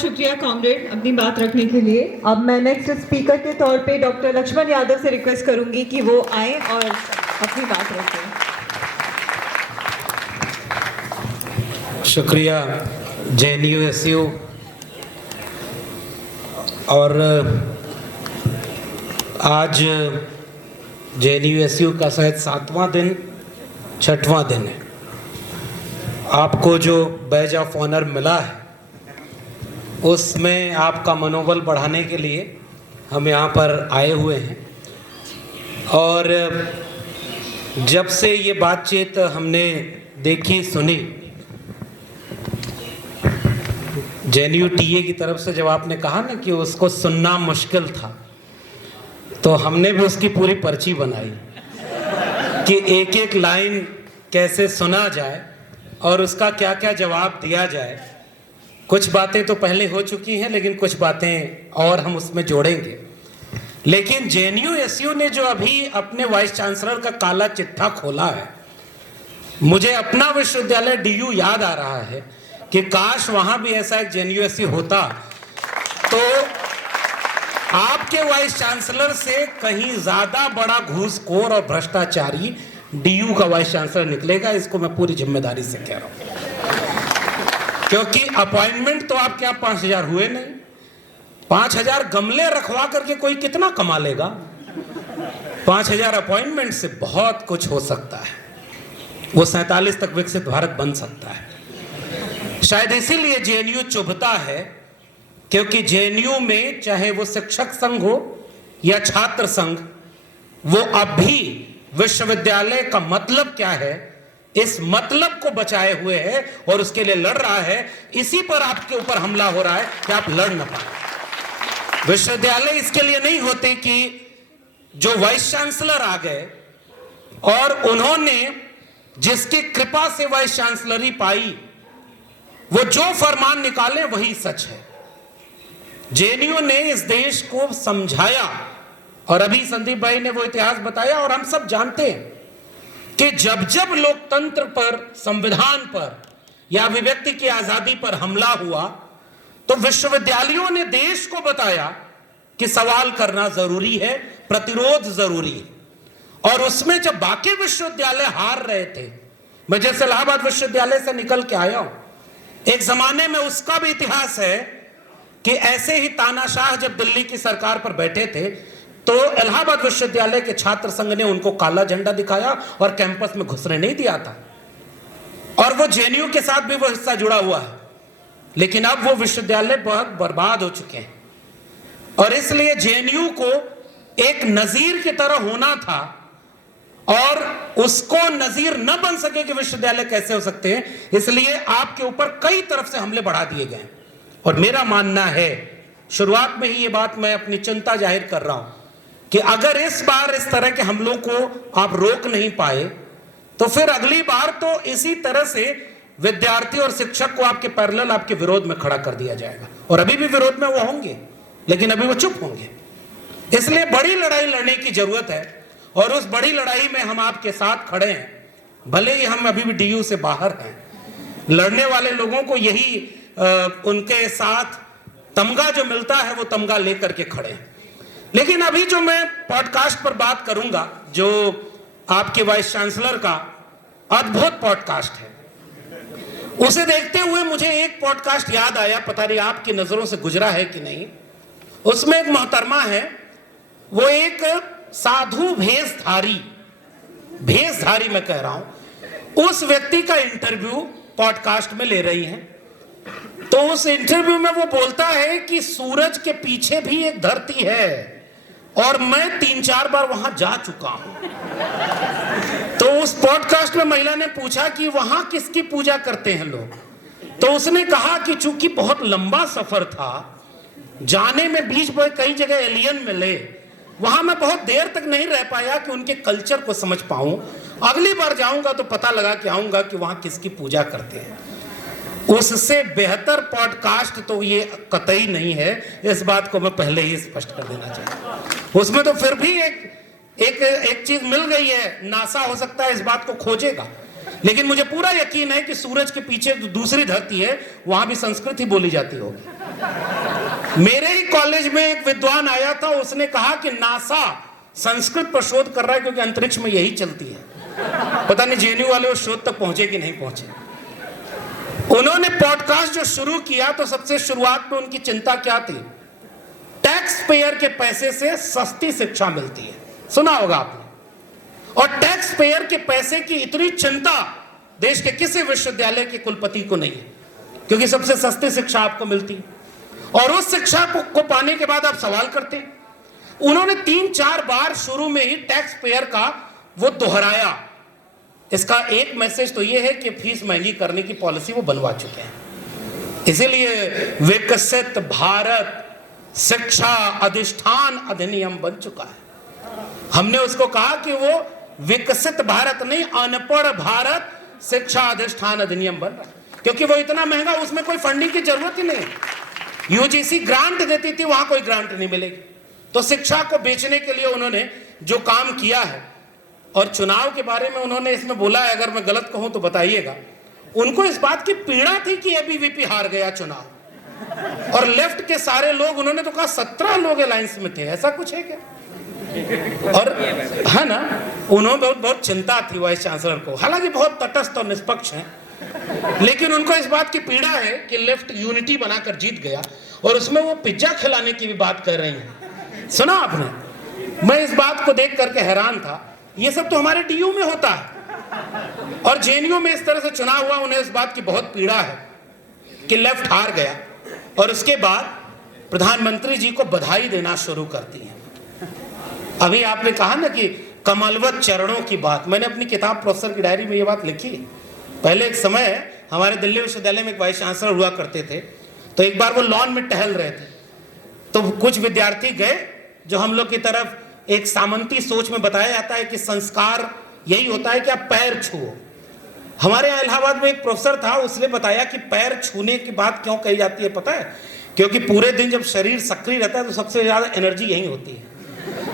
शुक्रिया कॉमरेड अपनी बात रखने के लिए। अब मैं नेक्स्ट स्पीकर के तौर पे डॉक्टर लक्ष्मण यादव से रिक्वेस्ट करूंगी कि वो आए और अपनी बात रखें। शुक्रिया JNU-SU। और आज JNU-SU का शायद 7वां दिन 6वां दिन है। आपको जो बैज ऑफ ऑनर मिला है उसमें आपका मनोबल बढ़ाने के लिए हम यहाँ पर आए हुए हैं। और जब से ये बातचीत हमने देखी सुनी, JNU-TA की तरफ से जब आपने कहा ना कि उसको सुनना मुश्किल था, तो हमने भी उसकी पूरी पर्ची बनाई कि एक एक लाइन कैसे सुना जाए और उसका क्या क्या जवाब दिया जाए। कुछ बातें तो पहले हो चुकी हैं, लेकिन कुछ बातें और हम उसमें जोड़ेंगे। लेकिन JNU-SU ने जो अभी अपने वाइस चांसलर का काला चिट्ठा खोला है, मुझे अपना विश्वविद्यालय DU याद आ रहा है कि काश वहां भी ऐसा एक JNU-SU होता तो आपके वाइस चांसलर से कहीं ज्यादा बड़ा घूसखोर और भ्रष्टाचारी DU का वाइस चांसलर निकलेगा। इसको मैं पूरी जिम्मेदारी से कह रहा हूं, क्योंकि अपॉइंटमेंट तो आपके यहाँ 5000 हुए नहीं। 5000 गमले रखवा करके कोई कितना कमा लेगा? 5000 अपॉइंटमेंट से बहुत कुछ हो सकता है। वो 47 तक विकसित भारत बन सकता है। शायद इसीलिए JNU चुभता है, क्योंकि JNU में चाहे वो शिक्षक संघ हो या छात्र संघ, वो अब भी विश्वविद्यालय का मतलब क्या है इस मतलब को बचाए हुए है और उसके लिए लड़ रहा है। इसी पर आपके ऊपर हमला हो रहा है कि आप लड़ न पाए। विश्वविद्यालय इसके लिए नहीं होते कि जो वाइस चांसलर आ गए और उन्होंने जिसकी कृपा से वाइस चांसलरी पाई, वो जो फरमान निकाले वही सच है। JNU ने इस देश को समझाया और अभी संदीप भाई ने वो इतिहास बताया और हम सब जानते हैं कि जब जब लोकतंत्र पर, संविधान पर या अभिव्यक्ति की आजादी पर हमला हुआ तो विश्वविद्यालयों ने देश को बताया कि सवाल करना जरूरी है, प्रतिरोध जरूरी है। और उसमें जब बाकी विश्वविद्यालय हार रहे थे, मैं जैसे इलाहाबाद विश्वविद्यालय से निकल के आया हूं, एक जमाने में उसका भी इतिहास है कि ऐसे ही तानाशाह जब दिल्ली की सरकार पर बैठे थे तो इलाहाबाद विश्वविद्यालय के छात्र संघ ने उनको काला झंडा दिखाया और कैंपस में घुसने नहीं दिया था। और वो JNU के साथ भी वो हिस्सा जुड़ा हुआ है। लेकिन अब वो विश्वविद्यालय बहुत बर्बाद हो चुके हैं और इसलिए JNU को एक नजीर की तरह होना था और उसको नजीर न बन सके कि विश्वविद्यालय कैसे हो सकते हैं, इसलिए आपके ऊपर कई तरफ से हमले बढ़ा दिए गए। और मेरा मानना है, शुरुआत में ही ये बात मैं अपनी चिंता जाहिर कर रहा हूं कि अगर इस बार इस तरह के हमलों को आप रोक नहीं पाए तो फिर अगली बार तो इसी तरह से विद्यार्थी और शिक्षक को आपके पैरेलल आपके विरोध में खड़ा कर दिया जाएगा। और अभी भी विरोध में वो होंगे, लेकिन अभी वो चुप होंगे। इसलिए बड़ी लड़ाई लड़ने की जरूरत है और उस बड़ी लड़ाई में हम आपके साथ खड़े हैं। भले ही हम अभी भी DU से बाहर हैं, लड़ने वाले लोगों को यही उनके साथ तमगा जो मिलता है वो तमगा लेकर के खड़े हैं। लेकिन अभी जो मैं पॉडकास्ट पर बात करूंगा, जो आपके वाइस चांसलर का अद्भुत पॉडकास्ट है, उसे देखते हुए मुझे एक पॉडकास्ट याद आया, पता नहीं आपकी नजरों से गुजरा है कि नहीं। उसमें एक मोहतरमा है, वो एक साधु भेषधारी मैं कह रहा हूं, उस व्यक्ति का इंटरव्यू पॉडकास्ट में ले रही हैं। तो उस इंटरव्यू में वो बोलता है कि सूरज के पीछे भी एक धरती है और मैं 3-4 बार वहां जा चुका हूं। तो उस पॉडकास्ट में महिला ने पूछा कि वहां किसकी पूजा करते हैं लोग? तो उसने कहा कि चूंकि बहुत लंबा सफर था, जाने में बीच में कई जगह एलियन मिले, वहां मैं बहुत देर तक नहीं रह पाया कि उनके कल्चर को समझ पाऊं। अगली बार जाऊंगा तो पता लगा कि आऊंगा कि वहां किसकी पूजा करते हैं। उससे बेहतर पॉडकास्ट तो ये कतई नहीं है, इस बात को मैं पहले ही स्पष्ट कर देना चाहता हूं। उसमें तो फिर भी एक चीज मिल गई है, नासा हो सकता है इस बात को खोजेगा लेकिन मुझे पूरा यकीन है कि सूरज के पीछे जो दूसरी धरती है वहां भी संस्कृत ही बोली जाती होगी। मेरे ही कॉलेज में एक विद्वान आया था, उसने कहा कि नासा संस्कृत पर शोध कर रहा है क्योंकि अंतरिक्ष में यही चलती है। पता नहीं जेएनयू वाले उस शोध तक पहुंचे कि नहीं पहुंचे। उन्होंने पॉडकास्ट जो शुरू किया तो सबसे शुरुआत में उनकी चिंता क्या थी? टैक्स पेयर के पैसे से सस्ती शिक्षा मिलती है, सुना होगा आपने। और टैक्स पेयर के पैसे की इतनी चिंता देश के किसी विश्वविद्यालय के कुलपति को नहीं है, क्योंकि सबसे सस्ती शिक्षा आपको मिलती है। और उस शिक्षा को पाने के बाद आप सवाल करते हैं। उन्होंने 3-4 बार शुरू में ही टैक्स पेयर का वो दोहराया। इसका एक मैसेज तो ये है कि फीस महंगी करने की पॉलिसी वो बनवा चुके हैं। इसीलिए विकसित भारत शिक्षा अधिष्ठान अधिनियम बन चुका है। हमने उसको कहा कि वो विकसित भारत नहीं, अनपढ़ भारत शिक्षा अधिष्ठान अधिनियम बन रहा है, क्योंकि वो इतना महंगा, उसमें कोई फंडिंग की जरूरत ही नहीं। यूजीसी ग्रांट देती थी, वहां कोई ग्रांट नहीं मिलेगी। तो शिक्षा को बेचने के लिए उन्होंने जो काम किया है, और चुनाव के बारे में उन्होंने इसमें बोला है, अगर मैं गलत कहूं तो बताइएगा, उनको इस बात की पीड़ा थी कि एबीवीपी हार गया चुनाव, और लेफ्ट के सारे लोग, उन्होंने तो कहा 17 लोग अलायंस में थे, ऐसा कुछ है क्या? और है ना, उन्होंने बहुत चिंता थी वाइस चांसलर को, हालांकि बहुत तटस्थ और निष्पक्ष हैं, लेकिन उनको इस बात की पीड़ा है कि लेफ्ट यूनिटी बनाकर जीत गया, और उसमें वो पिज्जा खिलाने की भी बात कर रही हैं। सुना आपने? मैं इस बात को देख करके हैरान था। ये सब तो हमारे डीयू में होता है, और जेएनयू में इस तरह से चुनाव हुआ, उन्हें इस बात की बहुत पीड़ा है कि लेफ्ट हार गया। और उसके बाद प्रधानमंत्री जी को बधाई देना शुरू करती हैं। अभी आपने कहा ना कि कमलवत चरणों की बात, मैंने अपनी किताब प्रोफेसर की डायरी में ये बात लिखी। पहले एक समय हमारे दिल्ली विश्वविद्यालय में एक वाइस चांसलर हुआ करते थे, तो एक बार वो लॉन में टहल रहे थे, तो कुछ विद्यार्थी गए, जो हम लोग की तरफ एक सामंती सोच में बताया जाता है कि संस्कार यही होता है कि आप पैर छुओ। हमारे यहाँ इलाहाबाद में एक प्रोफेसर था, उसने बताया कि पैर छूने की बात क्यों कही जाती है पता है? क्योंकि पूरे दिन जब शरीर सक्रिय रहता है तो सबसे ज्यादा एनर्जी यही होती है।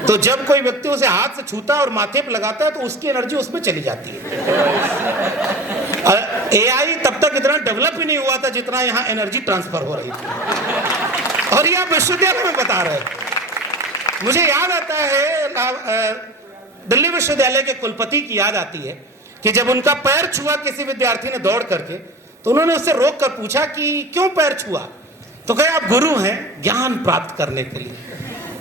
तो जब कोई व्यक्ति उसे हाथ से छूता है और माथे पे लगाता है तो उसकी एनर्जी उसमें चली जाती है। एआई तब तक इतना डेवलप ही नहीं हुआ था जितना यहाँ एनर्जी ट्रांसफर हो रही थी, और ये आप विश्वविद्यालय में बता रहे हैं। मुझे याद आता है, दिल्ली विश्वविद्यालय के कुलपति की याद आती है कि जब उनका पैर छुआ किसी विद्यार्थी ने दौड़ करके, तो उन्होंने उससे रोक कर पूछा कि क्यों पैर छुआ? तो कहे आप गुरु हैं, ज्ञान प्राप्त करने के लिए।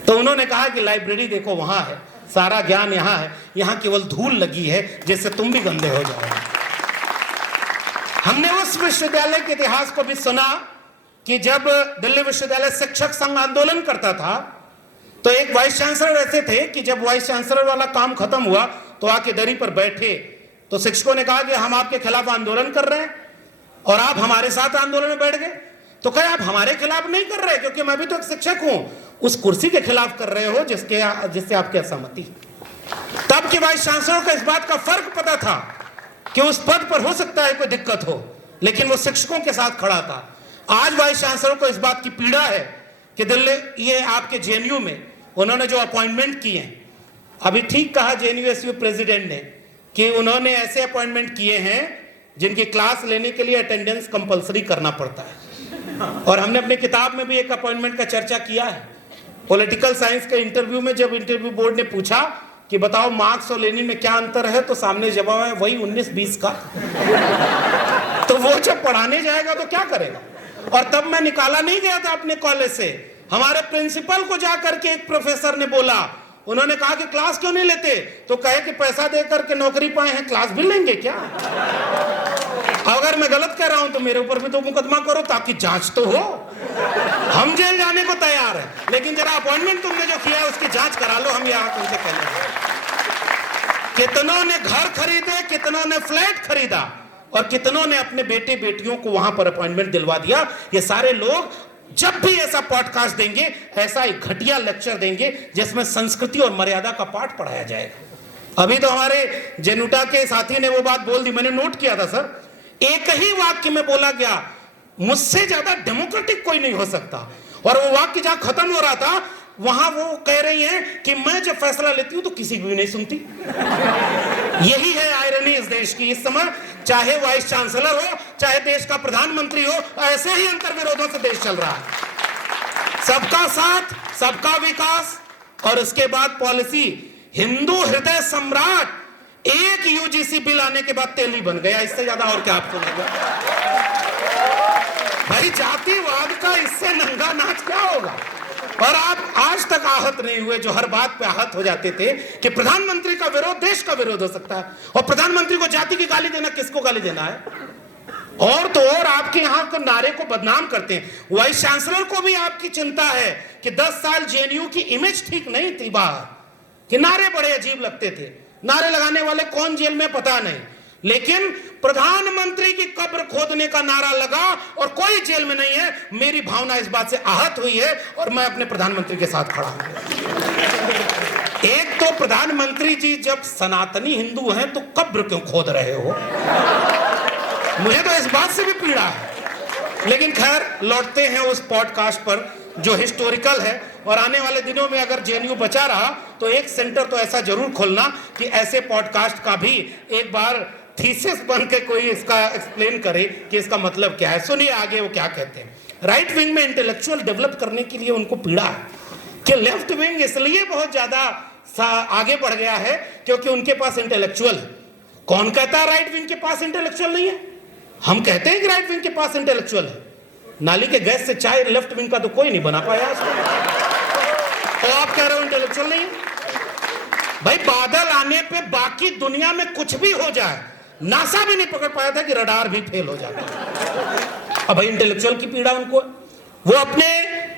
तो उन्होंने कहा कि लाइब्रेरी देखो वहां है, सारा ज्ञान यहाँ है, यहाँ केवल धूल लगी है जिससे तुम भी गंदे हो जाओगे। हमने उस विश्वविद्यालय के इतिहास को भी सुना कि जब दिल्ली विश्वविद्यालय शिक्षक संघ आंदोलन करता था, तो एक वाइस चांसलर ऐसे थे कि जब वाइस चांसलर वाला काम खत्म हुआ तो आके दरी पर बैठे, तो शिक्षकों ने कहा कि हम आपके खिलाफ आंदोलन कर रहे हैं और आप हमारे साथ आंदोलन में बैठ गए। तो कहे आप हमारे खिलाफ नहीं कर रहे, क्योंकि मैं भी तो एक शिक्षक हूं, उस कुर्सी के खिलाफ कर रहे हो जिससे आपकी असहमति। तब के वाइस चांसलर को इस बात का फर्क पता था कि उस पद पर हो सकता है कोई दिक्कत हो, लेकिन वो शिक्षकों के साथ खड़ा था। आज वाइस चांसलर को इस बात की पीड़ा है कि दिल्ली, ये आपके जेएनयू में उन्होंने जो अपॉइंटमेंट किए हैं, अभी ठीक कहा जेएनयू प्रेसिडेंट ने कि उन्होंने ऐसे अपॉइंटमेंट किए हैं जिनकी क्लास लेने के लिए अटेंडेंस कंपलसरी करना पड़ता है। और हमने अपनी किताब में भी एक अपॉइंटमेंट का चर्चा किया है। पॉलिटिकल साइंस के इंटरव्यू में जब इंटरव्यू बोर्ड ने पूछा कि बताओ मार्क्स और लेनिन में क्या अंतर है, तो सामने जवाब है वही 19-20 का। तो वो जब पढ़ाने जाएगा तो क्या करेगा? और तब मैं निकाला नहीं गया था अपने कॉलेज से, हमारे प्रिंसिपल को जाकर के एक प्रोफेसर ने बोला, उन्होंने कहा कि क्लास क्यों नहीं लेते? तो कहे कि पैसा दे करके नौकरी पाए हैं, क्लास भी लेंगे क्या? अगर मैं गलत कह रहा हूं तो मेरे ऊपर भी तो मुकदमा करो, ताकि जांच तो हो। हम जेल जाने को तैयार हैं, लेकिन जरा अपॉइंटमेंट तुमने जो किया है उसकी जांच करा लो। हम यहाँ तुमसे कहने, कितनों ने घर खरीदे, कितनों ने फ्लैट खरीदा, और कितनों ने अपने बेटे बेटियों को वहां पर अपॉइंटमेंट दिलवा दिया। ये सारे लोग जब भी ऐसा पॉडकास्ट देंगे, ऐसा एक घटिया लेक्चर देंगे जिसमें संस्कृति और मर्यादा का पाठ पढ़ाया जाएगा। अभी तो हमारे जेनुटा के साथी ने वो बात बोल दी, मैंने नोट किया था सर, एक ही वाक्य में बोला गया, मुझसे ज्यादा डेमोक्रेटिक कोई नहीं हो सकता। और वो वाक्य जहां खत्म हो रहा था, वहां वो कह रही हैं कि मैं जब फैसला लेती हूं तो किसी की भी नहीं सुनती। यही है आयरनी इस देश की इस समय, चाहे वाइस चांसलर हो, चाहे देश का प्रधानमंत्री हो, ऐसे ही अंतर्विरोधों से देश चल रहा है। सबका साथ, सबका विकास, और उसके बाद पॉलिसी हिंदू हृदय सम्राट। एक यूजीसी बिल आने के बाद तेली बन गया, इससे ज्यादा और क्या आपको लगा? भाई जातिवाद का इससे नंगा नाच क्या होगा? और आप आज तक आहत नहीं हुए, जो हर बात पे आहत हो जाते थे कि प्रधानमंत्री का विरोध देश का विरोध हो सकता है, और प्रधानमंत्री को जाति की गाली देना, किसको गाली देना है? और तो और आपके यहां के नारे को बदनाम करते हैं। वाइस चांसलर को भी आपकी चिंता है कि 10 साल जेएनयू की इमेज ठीक नहीं थी बाहर, कि नारे बड़े अजीब लगते थे। नारे लगाने वाले कौन जेल में पता नहीं, लेकिन प्रधानमंत्री की कब्र खोदने का नारा लगा और कोई जेल में नहीं है। मेरी भावना इस बात से आहत हुई है और मैं अपने प्रधानमंत्री के साथ खड़ा हूं। एक तो प्रधानमंत्री जी जब सनातनी हिंदू हैं तो कब्र क्यों खोद रहे हो? मुझे तो इस बात से भी पीड़ा है। लेकिन खैर, लौटते हैं उस पॉडकास्ट पर जो हिस्टोरिकल है, और आने वाले दिनों में अगर जेएनयू बचा रहा तो एक सेंटर तो ऐसा जरूर खोलना कि ऐसे पॉडकास्ट का भी एक बार थीसिस बन के कोई इसका एक्सप्लेन करे कि इसका मतलब क्या है। सुनिए आगे वो क्या कहते हैं। राइट विंग में इंटेलेक्चुअल डेवलप करने के लिए उनको पीड़ा है कि लेफ्ट विंग इसलिए बहुत ज्यादा आगे बढ़ गया है क्योंकि उनके पास इंटेलेक्चुअल है। कौन कहता है राइट विंग के पास इंटेलेक्चुअल नहीं है? हम कहते हैं कि राइट विंग के पास इंटेलेक्चुअल है। नाली के गैस से चाय लेफ्ट विंग का तो कोई नहीं बना पाया, और आप कह रहे हो इंटेलेक्चुअल नहीं है? भाई बादल आने पे बाकी दुनिया में कुछ भी हो जाए, नासा भी नहीं पकड़ पाया था कि रडार भी फेल हो जाता। अब भाई इंटेलेक्चुअल की पीड़ा उनको, वो अपने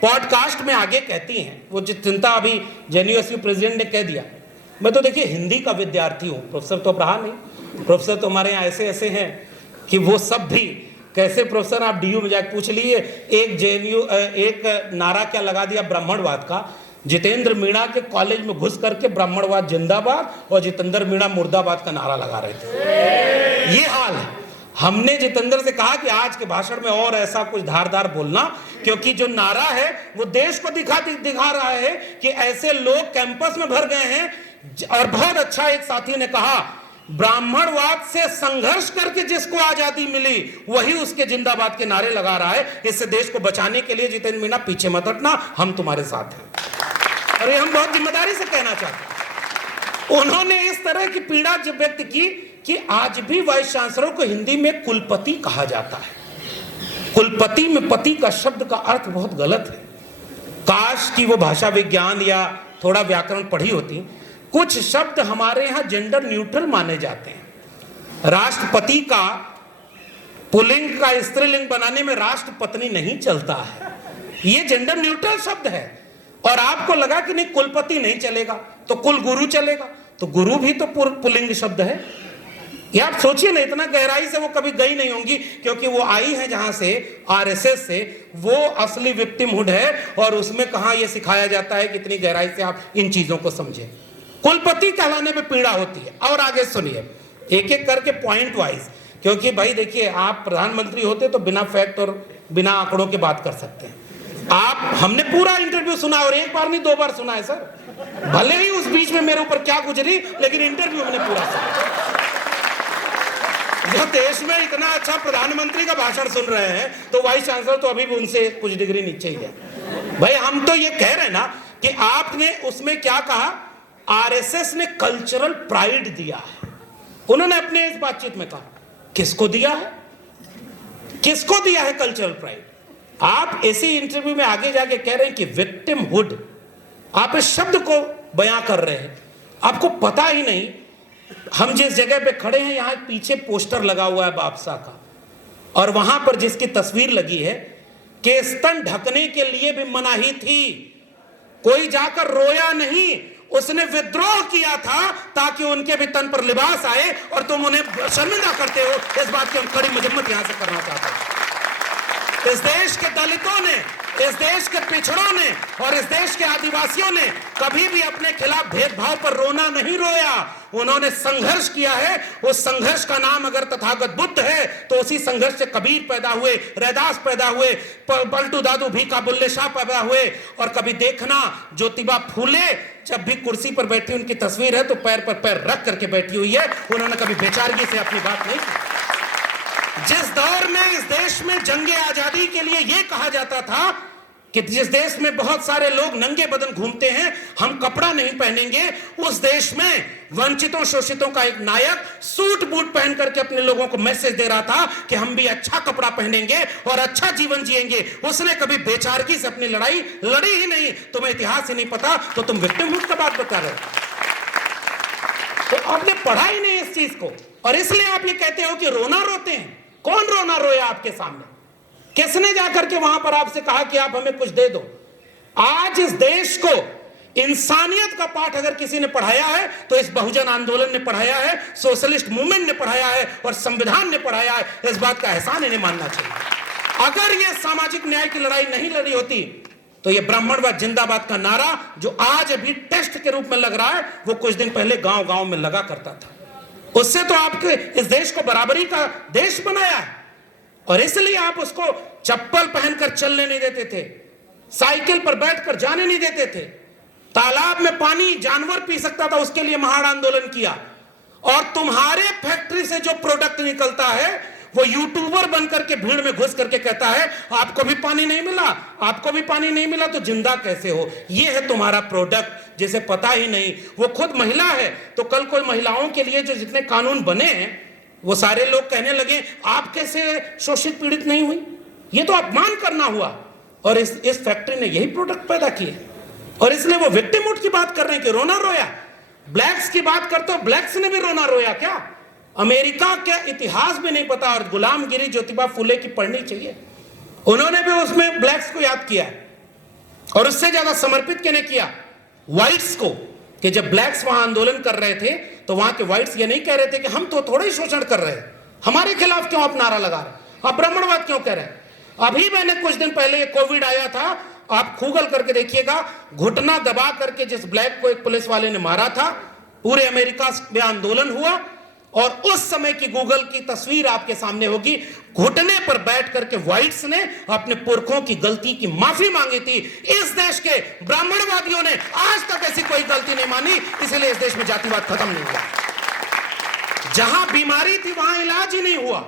पॉडकास्ट में आगे कहती हैं, वो जो चिंता अभी जेएनयू प्रेसिडेंट ने कह दिया। मैं तो देखिए हिंदी का विद्यार्थी हूँ, प्रोफेसर तो अब रहा नहीं। प्रोफेसर तो हमारे यहाँ ऐसे ऐसे हैं कि वो सब भी कैसे प्रोफेसर, आप डीयू में जाकर पूछ लिए। एक जेएनयू एक नारा क्या लगा दिया ब्राह्मणवाद का। जितेंद्र मीणा के कॉलेज में घुस करके ब्राह्मणवाद जिंदाबाद और जितेंद्र मीणा मुर्दाबाद का नारा लगा रहे थे। ये हाल है। हमने जितेंद्र से कहा कि आज के भाषण में और ऐसा कुछ धारदार बोलना, क्योंकि जो नारा है वो देश को दिखा रहा है कि ऐसे लोग कैंपस में भर गए हैं। और बहुत अच्छा एक साथी ने कहा, ब्राह्मणवाद से संघर्ष करके जिसको आजादी मिली वही उसके जिंदाबाद के नारे लगा रहा है। इससे देश को बचाने के लिए जितेंद्र मीणा पीछे मत हटना, हम तुम्हारे साथ हैं। और ये हम बहुत जिम्मेदारी से कहना चाहते हैं। उन्होंने इस तरह की पीड़ा जब व्यक्त की कि आज भी वाइस चांसलर को हिंदी में कुलपति कहा जाता है। कुलपति में पति का शब्द का अर्थ बहुत गलत है। काश कि वो भाषा विज्ञान या थोड़ा व्याकरण पढ़ी होती। कुछ शब्द हमारे यहां जेंडर न्यूट्रल माने जाते हैं। राष्ट्रपति का पुल्लिंग का स्त्रीलिंग बनाने में राष्ट्रपत्नी नहीं चलता है, ये जेंडर न्यूट्रल शब्द है। और आपको लगा कि नहीं कुलपति नहीं चलेगा तो कुल गुरु चलेगा, तो गुरु भी तो पुल्लिंग शब्द है। ये आप सोचिए ना, इतना गहराई से वो कभी गई नहीं होंगी, क्योंकि वो आई है जहां से, आरएसएस से। वो असली विक्टिमहुड है और उसमें कहां ये सिखाया जाता है कि इतनी गहराई से आप इन चीजों को समझें। कुलपति कहलाने में पीड़ा होती है। और आगे सुनिए एक एक करके पॉइंट वाइज, क्योंकि भाई देखिए आप प्रधानमंत्री होते तो बिना फैक्ट और बिना आंकड़ों के बात कर सकते हैं। हमने पूरा इंटरव्यू सुना और एक बार नहीं 2 बार सुना है सर। भले ही उस बीच में मेरे ऊपर क्या गुजरी, लेकिन इंटरव्यू हमने पूरा सुना। जब देश में इतना अच्छा प्रधानमंत्री का भाषण सुन रहे हैं तो वाइस चांसलर तो अभी भी उनसे कुछ डिग्री नीचे ही है। भाई हम तो ये कह रहे हैं ना कि आपने उसमें क्या कहा, आरएसएस ने कल्चरल प्राइड दिया है। उन्होंने अपने इस बातचीत में कहा, किसको दिया है? किसको दिया है कल्चरल प्राइड? आप ऐसे इंटरव्यू में आगे जाके कह रहे हैं कि विक्टिमहुड, आप इस शब्द को बयां कर रहे हैं। आपको पता ही नहीं हम जिस जगह पे खड़े हैं, यहां पीछे पोस्टर लगा हुआ है बापसा का, और वहां पर जिसकी तस्वीर लगी है कि स्तन ढकने के लिए भी मनाही थी। कोई जाकर रोया नहीं, उसने विद्रोह किया था ताकि उनके भी तन पर लिबास आए, और तुम उन्हें शर्मिंदा करते हो। इस बात की हम कड़ी मजम्मत यहां से करना चाहते हैं। इस देश के दलितों ने इस देश के पिछड़ों ने और इस देश के आदिवासियों ने कभी भी अपने खिलाफ भेदभाव पर रोना नहीं रोया। उन्होंने संघर्ष किया है। उस संघर्ष का नाम अगर तथागत बुद्ध है तो उसी संघर्ष से कबीर पैदा हुए, रैदास पैदा हुए, पलटू दादू भीखा बुल्ले शाह पैदा हुए। और कभी देखना ज्योतिबा फूले जब भी कुर्सी पर बैठी, उनकी तस्वीर है तो पैर पर पैर रख करके बैठी हुई है। उन्होंने कभी बेचारगी से अपनी बात नहीं की। जिस दौर में इस देश में जंगे आजादी के लिए यह कहा जाता था कि जिस देश में बहुत सारे लोग नंगे बदन घूमते हैं, हम कपड़ा नहीं पहनेंगे, उस देश में वंचितों शोषितों का एक नायक सूट बूट पहन करके अपने लोगों को मैसेज दे रहा था कि हम भी अच्छा कपड़ा पहनेंगे और अच्छा जीवन जिएंगे। उसने कभी बेचारगी से अपनी लड़ाई लड़ी ही नहीं। तुम्हें इतिहास ही नहीं पता तो तुम विक्टिमहुड का बात बता रहे हो। तो आपने पढ़ा ही नहीं इस चीज को, और इसलिए आप ये कहते हो कि रोना रोते हैं। कौन रोना रोया आपके सामने? किसने जाकर के वहां पर आपसे कहा कि आप हमें कुछ दे दो? आज इस देश को इंसानियत का पाठ अगर किसी ने पढ़ाया है तो इस बहुजन आंदोलन ने पढ़ाया है, सोशलिस्ट मूवमेंट ने पढ़ाया है और संविधान ने पढ़ाया है। इस बात का एहसान इन्हें मानना चाहिए। अगर यह सामाजिक न्याय की लड़ाई नहीं लड़ी होती तो यह ब्राह्मणवाद जिंदाबाद का नारा जो आज अभी टेस्ट के रूप में लग रहा है, वो कुछ दिन पहले गांव गांव में लगा करता था। उससे तो आपके इस देश को बराबरी का देश बनाया है, और इसलिए आप उसको चप्पल पहनकर चलने नहीं देते थे, साइकिल पर बैठकर जाने नहीं देते थे, तालाब में पानी जानवर पी सकता था उसके लिए महाड़ आंदोलन किया। और तुम्हारे फैक्ट्री से जो प्रोडक्ट निकलता है वो यूट्यूबर बनकर के भीड़ में घुस करके कहता है आपको भी पानी नहीं मिला, आपको भी पानी नहीं मिला तो जिंदा कैसे हो। ये है तुम्हारा प्रोडक्ट, जिसे पता ही नहीं। वो खुद महिला है तो कल कोई महिलाओं के लिए जो जितने कानून बने हैं वो सारे लोग कहने लगे आप कैसे शोषित पीड़ित नहीं हुई। ये तो अपमान करना हुआ। और इस फैक्ट्री ने यही प्रोडक्ट पैदा किए, और इसलिए वो विक्टिमहुड की बात कर रहे हैं कि रोना रोया। ब्लैक्स की बात करते हो, ब्लैक्स ने भी रोना रोया क्या? अमेरिका के इतिहास भी नहीं पता, और गुलामगिरी ज्योतिबा फूले की पढ़नी चाहिए। उन्होंने भी उसमें ब्लैक्स को याद किया, और उससे ज्यादा समर्पित किसने किया? व्हाइट्स को। कि जब ब्लैक्स वहां आंदोलन कर रहे थे तो वहां के व्हाइट्स ये नहीं कह रहे थे कि हम तो थोड़ा ही शोषण कर रहे हैं, हमारे खिलाफ क्यों आप नारा लगा रहे, आप ब्राह्मणवाद क्यों कह रहे हैं। अभी मैंने कुछ दिन पहले ये कोविड आया था, आप गूगल करके देखिएगा, घुटना दबा करके जिस ब्लैक को एक पुलिस वाले ने मारा था, पूरे अमेरिका में आंदोलन हुआ। और उस समय की गूगल की तस्वीर आपके सामने होगी। घुटने पर बैठ करके व्हाइट्स ने अपने पुरखों की गलती की माफी मांगी थी। इस देश के ब्राह्मणवादियों ने आज तक ऐसी कोई गलती नहीं मानी, इसलिए इस देश में जातिवाद खत्म नहीं हुआ। जहां बीमारी थी वहां इलाज ही नहीं हुआ,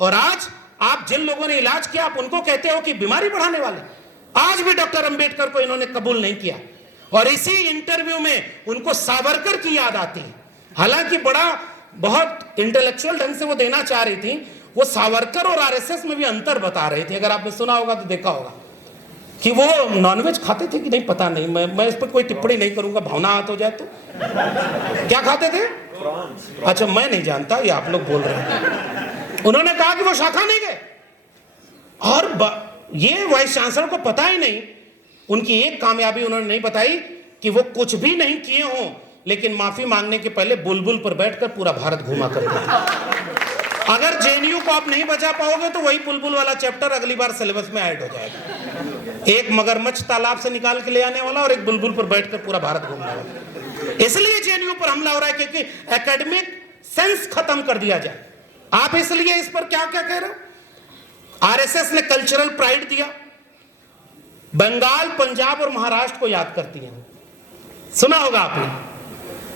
और आज आप जिन लोगों ने इलाज किया आप उनको कहते हो कि बीमारी बढ़ाने वाले। आज भी डॉक्टर अंबेडकर को इन्होंने कबूल नहीं किया, और इसी इंटरव्यू में उनको सावरकर की याद आती है। हालांकि बहुत इंटेलेक्चुअल ढंग से वो देना चाह रही थी। वो सावरकर और आरएसएस में भी अंतर बता रहे थे। अगर आपने सुना होगा तो देखा होगा कि वो नॉनवेज खाते थे कि नहीं पता नहीं, मैं इस पर कोई टिप्पणी नहीं करूंगा, भावना हाथ हो जाए तो। क्या खाते थे? अच्छा, मैं नहीं जानता, ये आप लोग बोल रहे हैं। उन्होंने कहा कि वो शाखा नहीं गए, और ये वाइस चांसलर को पता ही नहीं। उनकी एक कामयाबी उन्होंने नहीं बताई कि वो कुछ भी नहीं किए हों, लेकिन माफी मांगने के पहले बुलबुल पर बैठकर पूरा भारत घूमा करते थे। अगर जेएनयू को आप नहीं बचा पाओगे तो वही बुलबुल वाला चैप्टर अगली बार सिलेबस में ऐड हो जाएगा। एक मगरमच्छ तालाब से निकाल के ले आने वाला और एक बुलबुल पर बैठकर पूरा भारत घूमने वाला। इसलिए जेएनयू पर हमला हो रहा है क्योंकि एकेडमिक सेंस खत्म कर दिया जाए। आप इसलिए इस पर क्या क्या कह रहे हो। आरएसएस ने कल्चरल प्राइड दिया, बंगाल, पंजाब और महाराष्ट्र को याद करती है, सुना होगा आपने।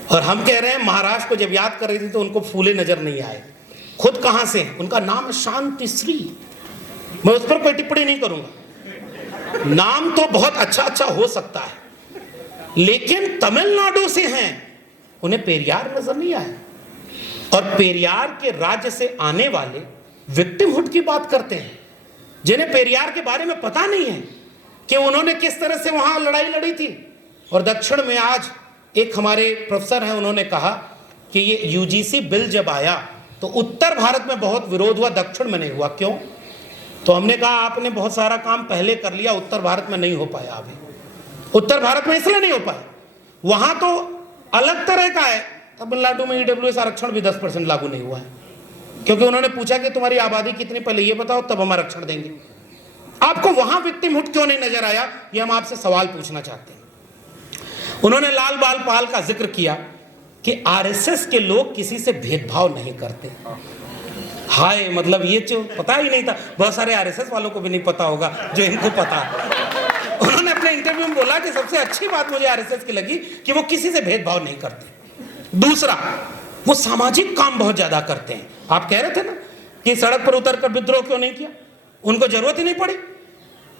और हम कह रहे हैं महाराष्ट्र को जब याद कर रही थी तो उनको फूले नजर नहीं आए। खुद कहां से? उनका नाम है शांतिश्री। मैं उस पर कोई टिप्पणी नहीं करूंगा, नाम तो बहुत अच्छा अच्छा हो सकता है, लेकिन तमिलनाडु से हैं, उन्हें पेरियार नजर नहीं आए। और पेरियार के राज्य से आने वाले विक्टिमहुड की बात करते हैं, जिन्हें पेरियार के बारे में पता नहीं है कि उन्होंने किस तरह से वहां लड़ाई लड़ी थी। और दक्षिण में आज एक हमारे प्रोफेसर हैं, उन्होंने कहा कि ये यूजीसी बिल जब आया तो उत्तर भारत में बहुत विरोध हुआ, दक्षिण में नहीं हुआ। क्यों? तो हमने कहा आपने बहुत सारा काम पहले कर लिया, उत्तर भारत में नहीं हो पाया। अभी उत्तर भारत में इसलिए नहीं हो पाया, वहां तो अलग तरह का है। तमिलनाडु में ईडब्ल्यूएस आरक्षण भी 10% लागू नहीं हुआ है, क्योंकि उन्होंने पूछा कि तुम्हारी आबादी कितनी, पहले ये बताओ तब हम आरक्षण देंगे। आपको वहां विक्टिमहुड क्यों नहीं नजर आया, ये हम आपसे सवाल पूछना चाहते हैं। उन्होंने लाल बाल पाल का जिक्र किया कि आरएसएस के लोग किसी से भेदभाव नहीं करते। हाय, मतलब ये जो पता ही नहीं था, बहुत सारे आरएसएस वालों को भी नहीं पता होगा जो इनको पता है। उन्होंने अपने इंटरव्यू में बोला कि सबसे अच्छी बात मुझे आरएसएस की लगी कि वो किसी से भेदभाव नहीं करते। दूसरा, वो सामाजिक काम बहुत ज्यादा करते हैं। आप कह रहे थे ना कि सड़क पर उतरकर विद्रोह क्यों नहीं किया, उनको जरूरत ही नहीं पड़ी।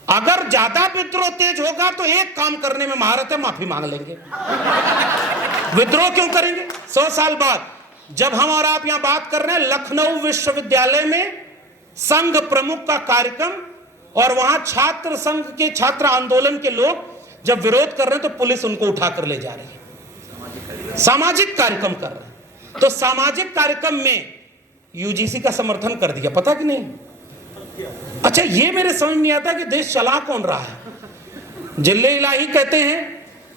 अगर ज्यादा विद्रोह तेज होगा तो एक काम करने में महारत है, माफी मांग लेंगे। विद्रोह क्यों करेंगे? 100 साल बाद जब हम और आप यहां बात कर रहे हैं, लखनऊ विश्वविद्यालय में संघ प्रमुख का कार्यक्रम, और वहां छात्र संघ के छात्र आंदोलन के लोग जब विरोध कर रहे हैं तो पुलिस उनको उठाकर ले जा रही है। सामाजिक कार्यक्रम कर रहे हैं, तो सामाजिक कार्यक्रम में यूजीसी का समर्थन कर दिया, पता कि नहीं? अच्छा, ये मेरे समझ नहीं आता कि देश चला कौन रहा है। जिल्ले इलाही कहते हैं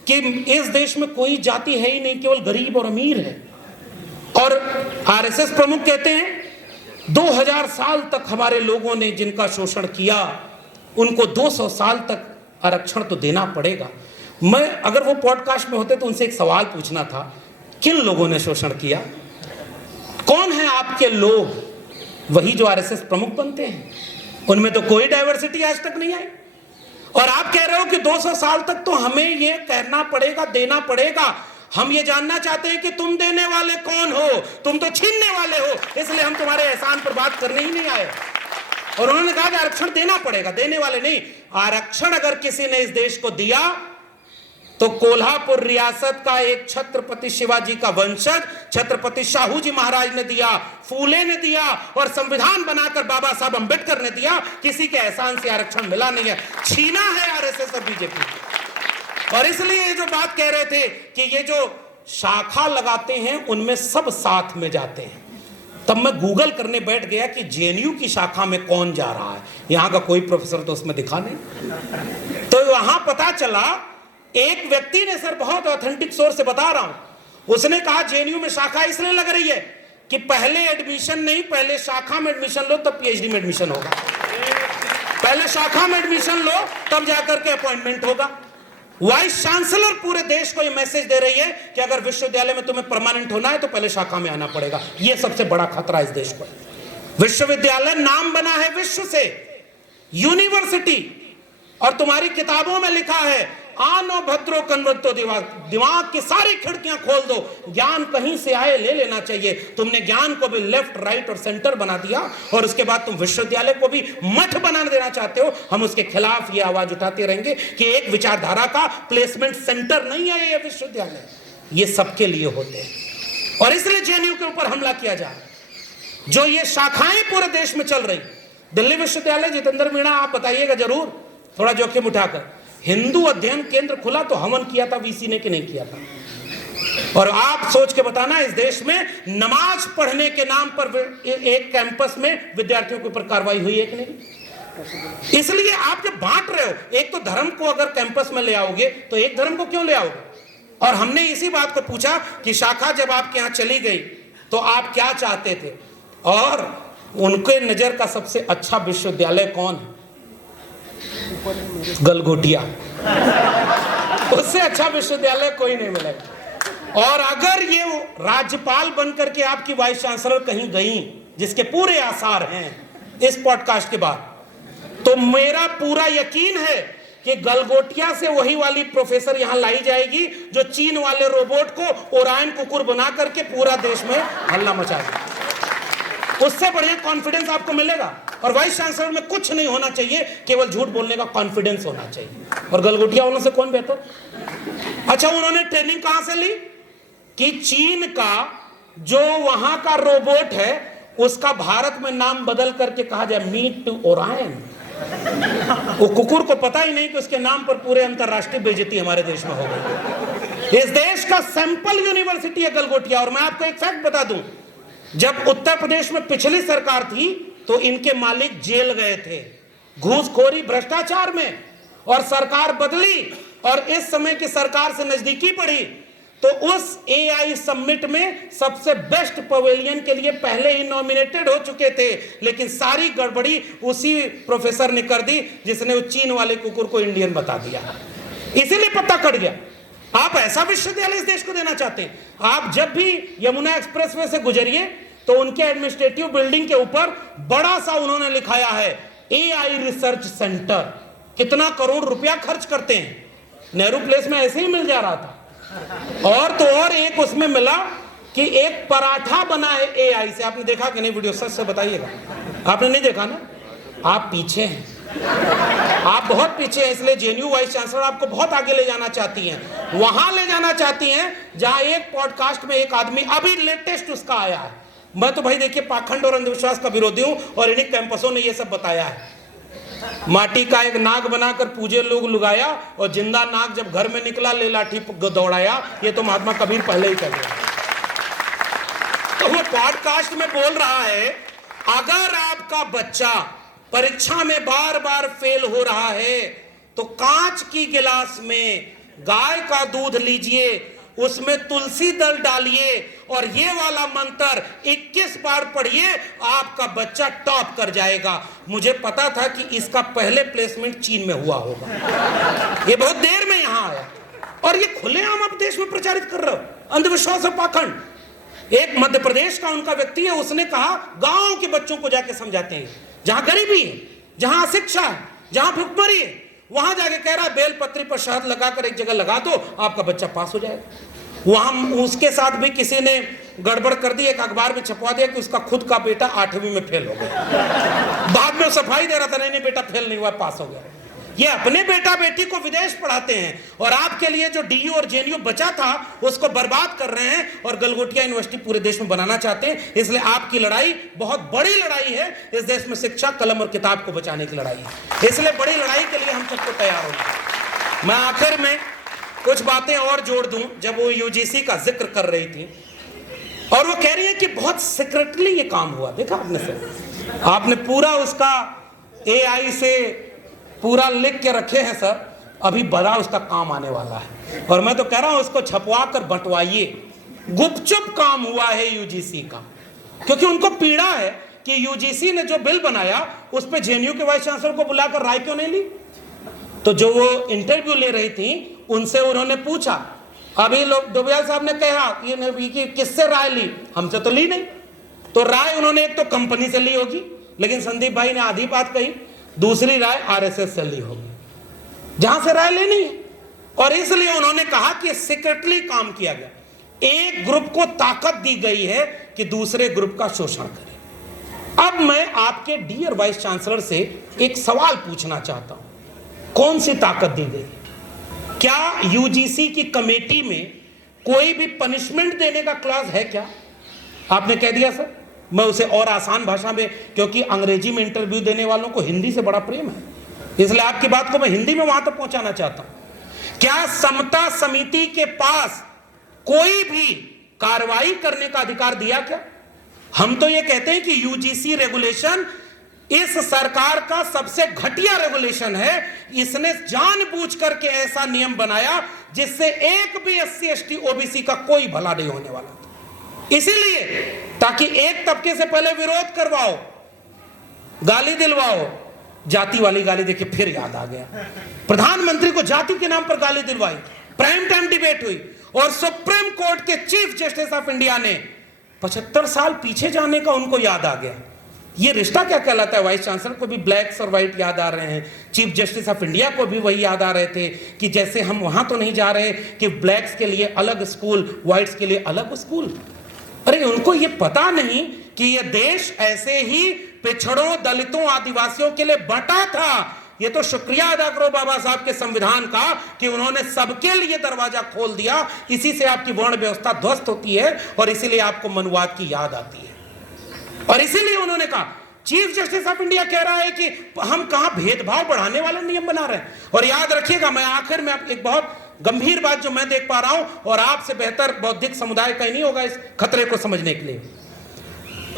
कि इस देश में कोई जाति है ही नहीं, केवल गरीब और अमीर है। और आरएसएस प्रमुख कहते हैं 2000 साल तक हमारे लोगों ने जिनका शोषण किया उनको 200 साल तक आरक्षण तो देना पड़ेगा। मैं अगर वो पॉडकास्ट में होते तो उनसे एक सवाल पूछना था, किन लोगों ने शोषण किया? कौन है आपके लोग? वही जो आरएसएस प्रमुख बनते हैं। उनमें तो कोई डाइवर्सिटी आज तक नहीं आई। और आप कह रहे हो कि 200 साल तक तो हमें ये कहना पड़ेगा, देना पड़ेगा। हम ये जानना चाहते हैं कि तुम देने वाले कौन हो? तुम तो छीनने वाले हो, इसलिए हम तुम्हारे एहसान पर बात करने ही नहीं आए। और उन्होंने कहा कि आरक्षण देना पड़ेगा, देने वाले नहीं। आरक्षण अगर किसी ने इस देश को दिया तो कोल्हापुर रियासत का एक छत्रपति शिवाजी का वंशज छत्रपति शाहू जी महाराज ने दिया, फूले ने दिया, और संविधान बनाकर बाबा साहब अंबेडकर ने दिया। किसी के एहसान से आरक्षण मिला नहीं है, छीना है आरएसएस और बीजेपी। और इसलिए ये जो बात कह रहे थे कि ये जो शाखा लगाते हैं उनमें सब साथ में जाते हैं, तब मैं गूगल करने बैठ गया कि जेएनयू की शाखा में कौन जा रहा है। यहां का कोई प्रोफेसर तो उसमें दिखा नहीं। तो वहां पता चला, एक व्यक्ति ने, सर बहुत ऑथेंटिक सोर्स से बता रहा हूं, उसने कहा जेएनयू में शाखा इसलिए लग रही है कि पहले एडमिशन नहीं, पहले शाखा में एडमिशन लो तब पीएचडी में एडमिशन होगा। पहले शाखा में एडमिशन लो तब जाकर के अपॉइंटमेंट होगा। वाइस चांसलर पूरे देश को यह मैसेज दे रही है कि अगर विश्वविद्यालय में तुम्हें परमानेंट होना है तो पहले शाखा में आना पड़ेगा। यह सबसे बड़ा खतरा इस देश पर। विश्वविद्यालय नाम बना है विश्व से, यूनिवर्सिटी, और तुम्हारी किताबों में लिखा है आनो भद्रो कन्वर्तो, दिमाग की सारी खिड़कियां खोल दो, ज्ञान कहीं से आए ले लेना चाहिए। तुमने ज्ञान को भी लेफ्ट, राइट और सेंटर बना दिया, और उसके बाद तुम विश्वविद्यालय को भी मठ बना देना चाहते हो। हम उसके खिलाफ ये आवाज उठाते रहेंगे कि एक विचारधारा का प्लेसमेंट सेंटर नहीं है ये विश्वविद्यालय, ये सबके लिए होते हैं। और इसलिए जेएनयू के ऊपर हमला किया जा रहा है। जो ये शाखाएं पूरे देश में चल रही, दिल्ली विश्वविद्यालय, जितेंद्र मीणा आप बताइएगा जरूर, थोड़ा जोखिम उठाकर, हिंदू अध्ययन केंद्र खुला तो हवन किया था वीसी ने कि नहीं किया था? और आप सोच के बताना, इस देश में नमाज पढ़ने के नाम पर एक कैंपस में विद्यार्थियों के ऊपर कार्रवाई हुई है कि नहीं? इसलिए आप जब बांट रहे हो, एक तो धर्म को अगर कैंपस में ले आओगे तो एक धर्म को क्यों ले आओगे? और हमने इसी बात को पूछा कि शाखा जब आपके यहां चली गई तो आप क्या चाहते थे, और उनके नजर का सबसे अच्छा विश्वविद्यालय कौन है? गलगोटिया। उससे अच्छा विश्वविद्यालय कोई नहीं मिलेगा। और अगर ये राज्यपाल बनकर के आपकी वाइस चांसलर कहीं गई, जिसके पूरे आसार हैं इस पॉडकास्ट के बाद, तो मेरा पूरा यकीन है कि गलगोटिया से वही वाली प्रोफेसर यहां लाई जाएगी जो चीन वाले रोबोट को ओरायन कुकुर बना करके पूरा देश में हल्ला मचा देगी। उससे बढ़िया कॉन्फिडेंस आपको मिलेगा। और वाइस चांसलर में कुछ नहीं होना चाहिए, केवल झूठ बोलने का कॉन्फिडेंस होना चाहिए। और गलगोटिया वालों से कौन बेहतर? अच्छा, उन्होंने ट्रेनिंग कहां से ली कि चीन का जो वहां का रोबोट है उसका भारत में नाम बदल करके कहा जाए मीट टू ओरायन। वो कुकुर को पता ही नहीं कि उसके नाम पर पूरे अंतरराष्ट्रीय बेइज्जती हमारे देश में हो गई। इस देश का सैंपल यूनिवर्सिटी है गलगोटिया। और मैं आपको एक फैक्ट बता दूं, जब उत्तर प्रदेश में पिछली सरकार थी तो इनके मालिक जेल गए थे घूसखोरी भ्रष्टाचार में, और सरकार बदली और इस समय की सरकार से नजदीकी पड़ी तो उस एआई समिट में सबसे बेस्ट पवेलियन के लिए पहले ही नॉमिनेटेड हो चुके थे, लेकिन सारी गड़बड़ी उसी प्रोफेसर ने कर दी जिसने उस चीन वाले कुकुर को इंडियन बता दिया, इसीलिए पत्ता कट गया। आप ऐसा विश्वविद्यालय इस देश को देना चाहते हैं? आप जब भी यमुना एक्सप्रेसवे से गुजरिए तो उनके एडमिनिस्ट्रेटिव बिल्डिंग के ऊपर बड़ा सा उन्होंने लिखाया है एआई रिसर्च सेंटर। कितना करोड़ रुपया खर्च करते हैं। नेहरू प्लेस में ऐसे ही मिल जा रहा था। और तो और एक उसमें मिला कि एक पराठा बना है एआई से। आपने देखा कि नहीं वीडियो? सच से बताइएगा, आपने नहीं देखा ना? आप पीछे हैं, आप बहुत पीछे हैं। इसलिए जेएनयू वाइस चांसलर आपको बहुत आगे ले जाना चाहती हैं, वहां ले जाना चाहती हैं जहां एक पॉडकास्ट में एक आदमी, अभी लेटेस्ट उसका आया है। मैं तो भाई देखिए पाखंड और अंधविश्वास का विरोधी हूं और इन्हीं कैंपसों ने ये सब बताया है। माटी का एक नाग बनाकर पूजे लोग लुगाया और जिंदा नाग जब घर में निकला ले लाठी दौड़ाया। ये तो महात्मा कबीर पहले ही कर गया। तो वो पॉडकास्ट में बोल रहा है अगर आपका बच्चा परीक्षा में बार बार फेल हो रहा है तो कांच की गिलास में गाय का दूध लीजिए, उसमें तुलसी दल डालिए और ये वाला मंत्र 21 बार पढ़िए, आपका बच्चा टॉप कर जाएगा। मुझे पता था कि इसका पहले प्लेसमेंट चीन में हुआ होगा, ये बहुत देर में यहां आया और ये खुलेआम आप देश में प्रचारित कर रहे हो अंधविश्वास और पाखंड। एक मध्य प्रदेश का उनका व्यक्ति है, उसने कहा गांव के बच्चों को जाके समझाते हैं, जहां गरीबी है, जहां अशिक्षा है, जहां भुखमरी है, वहां जाके कह रहा है बेलपत्री पर शहद लगाकर एक जगह लगा दो, आपका बच्चा पास हो जाएगा। वहां उसके साथ भी किसी ने गड़बड़ कर दी, एक अखबार में छपवा दिया कि उसका खुद का बेटा 8वीं में फेल हो गया। बाद में सफाई दे रहा था, नहीं बेटा फेल नहीं हुआ, पास हो गया। ये अपने बेटा बेटी को विदेश पढ़ाते हैं और आपके लिए जो डीयू और जेएनयू बचा था उसको बर्बाद कर रहे हैं और गलगोटिया यूनिवर्सिटी पूरे देश में बनाना चाहते हैं। इसलिए आपकी लड़ाई बहुत बड़ी लड़ाई है, इस देश में शिक्षा, कलम और किताब को बचाने की लड़ाई है। इसलिए बड़ी लड़ाई के लिए हम सबको तैयार होना। मैं आखिर में कुछ बातें और जोड़ दूं। जब वो यूजीसी का जिक्र कर रही थी और वो कह रही है कि बहुत सीक्रेटली ये काम हुआ, देखा आपने सर, आपने पूरा उसका एआई से पूरा लिख के रखे हैं सर, अभी बड़ा उसका काम आने वाला है। और मैं तो कह रहा हूं उसको छपवा कर बंटवाइए। गुपचुप काम हुआ है यूजीसी का, क्योंकि उनको पीड़ा है कि यूजीसी ने जो बिल बनाया उस पर जेएनयू के वाइस चांसलर को बुलाकर राय क्यों नहीं ली। तो जो वो इंटरव्यू ले रही थी उनसे उन्होंने पूछा, अभी लोग डोबियाल साहब ने कहा कि किससे राय ली, हमसे तो ली नहीं। तो राय उन्होंने एक तो कंपनी से ली होगी, लेकिन संदीप भाई ने आधी बात कही, दूसरी राय आरएसएस से ली होगी, जहां से राय लेनी है। और इसलिए उन्होंने कहा कि सीक्रेटली काम किया गया, एक ग्रुप को ताकत दी गई है कि दूसरे ग्रुप का शोषण करे। अब मैं आपके डियर वाइस चांसलर से एक सवाल पूछना चाहता हूं, कौन सी ताकत दी गई? क्या यूजीसी की कमेटी में कोई भी पनिशमेंट देने का क्लॉज है क्या? आपने कह दिया सर, मैं उसे और आसान भाषा में, क्योंकि अंग्रेजी में इंटरव्यू देने वालों को हिंदी से बड़ा प्रेम है, इसलिए आपकी बात को मैं हिंदी में वहां तक पहुंचाना चाहता हूं। क्या समता समिति के पास कोई भी कार्रवाई करने का अधिकार दिया क्या? हम तो ये कहते हैं कि यूजीसी रेगुलेशन इस सरकार का सबसे घटिया रेगुलेशन है। इसने जानबूझ करके ऐसा नियम बनाया जिससे एक भी एससी एसटी ओबीसी का कोई भला नहीं होने वाला था, इसीलिए ताकि एक तबके से पहले विरोध करवाओ, गाली दिलवाओ। जाति वाली गाली देखिए फिर याद आ गया, प्रधानमंत्री को जाति के नाम पर गाली दिलवाई, प्राइम टाइम डिबेट हुई और सुप्रीम कोर्ट के चीफ जस्टिस ऑफ इंडिया ने 75 साल पीछे जाने का उनको याद आ गया। ये रिश्ता क्या कहलाता है? वाइस चांसलर को भी ब्लैक्स और व्हाइट याद आ रहे हैं, चीफ जस्टिस ऑफ इंडिया को भी वही याद आ रहे थे कि जैसे हम वहां तो नहीं जा रहे कि ब्लैक्स के लिए अलग स्कूल, व्हाइट्स के लिए अलग स्कूल। अरे उनको ये पता नहीं कि ये देश ऐसे ही पिछड़ों, दलितों, आदिवासियों के लिए बंटा था। ये तो शुक्रिया अदा करो बाबा साहब के संविधान का कि उन्होंने सबके लिए दरवाजा खोल दिया। इसी से आपकी वर्ण व्यवस्था ध्वस्त होती है और इसीलिए आपको मनुवाद की याद आती है। और इसीलिए उन्होंने कहा, चीफ जस्टिस ऑफ इंडिया कह रहा है कि हम कहां भेदभाव बढ़ाने वाले नियम बना रहे हैं। और याद रखिएगा, मैं आखिर में एक बहुत गंभीर बात जो मैं देख पा रहा हूं और आपसे बेहतर बौद्धिक समुदाय का ही नहीं होगा इस खतरे को समझने के लिए।